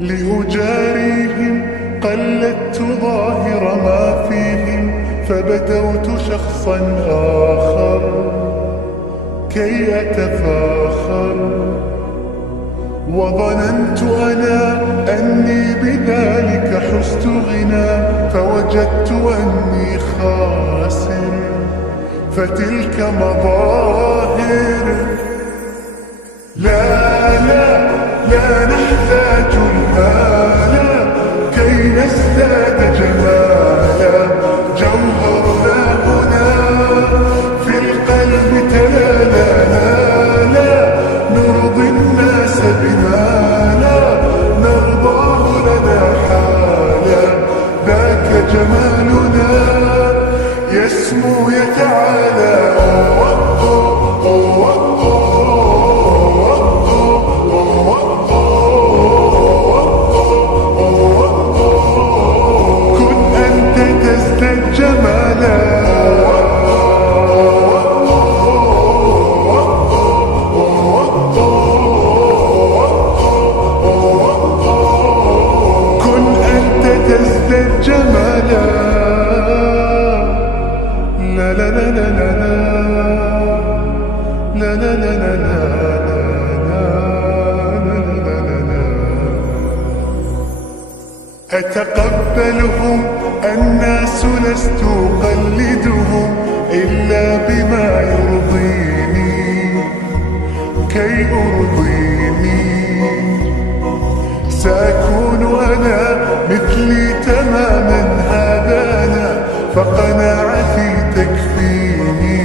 لأجاريهم قلدت ظاهر ما فيهم، فبدوت شخصا آخر كي أتفاخر، وظننت أنا أني بذلك حزت غنى، فوجدت أني خاسر، فتلك مظاهر. لا لا لا نحتاج المال كي نزداد جمالا، جوهرنا هنا في القلب تلالا، لا نرضي الناس بما لا نرضاه لنا حالا، ذاك جمالنا يسمو يتعالى. كن أنت تزداد جمالا، كن أنت تزداد جمالا. لا لا لا لا لا لا لا لا لا لا. أتقبلهم الناس لست أقلدهم إلا بما يرضيني كي أرضيني، سأكون أنا مثلي تماما هذا أنا، فقناعتي تكفيني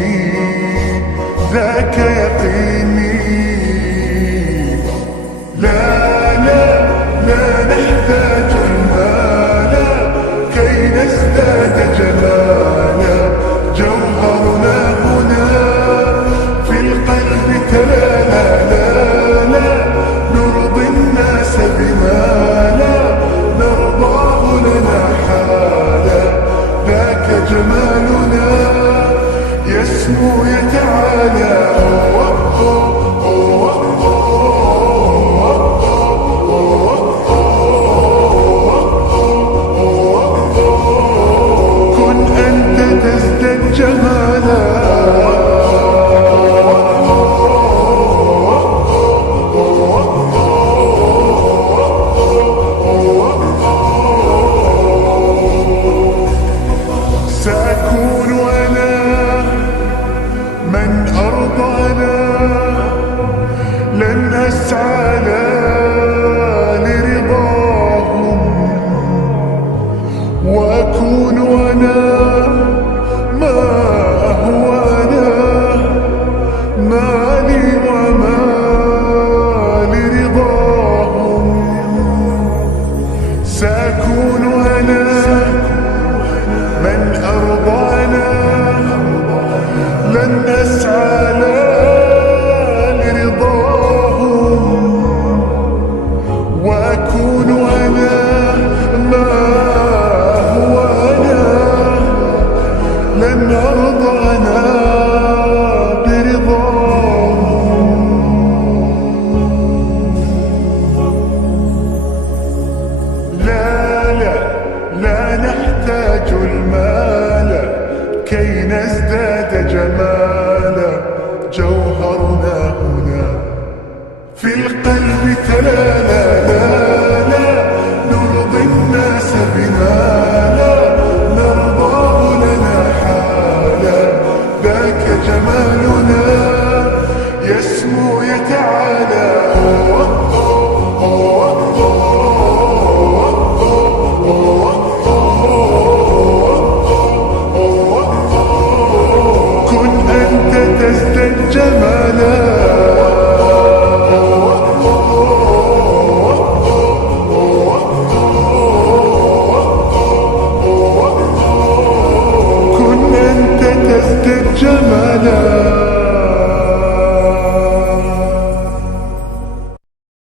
ذاك يقيني. لا لا لا نحتاج المال كي نزداد جمالا، جوهرنا هنا في القلب تلالا، لا لا نرضي الناس بما لا نرضاه لنا حالا، ذاك جمالنا يسمو يتعالى. كن أنت تزداد جمالا. سأكون أنا من أرضانا، لن أسعى لرضاهم، وأكون أنا ما هو أنا، مالي وما لرضاهم. سأكون أنا من أرضانا، لن أسعى لرضاهم، وأكون أنا ما هو أنا، لن أرضى أنا برضاهم. لا لا لا نحتاج المال كي نزداد جمالا، جوهرنا هنا في القلب تلالا، لا لا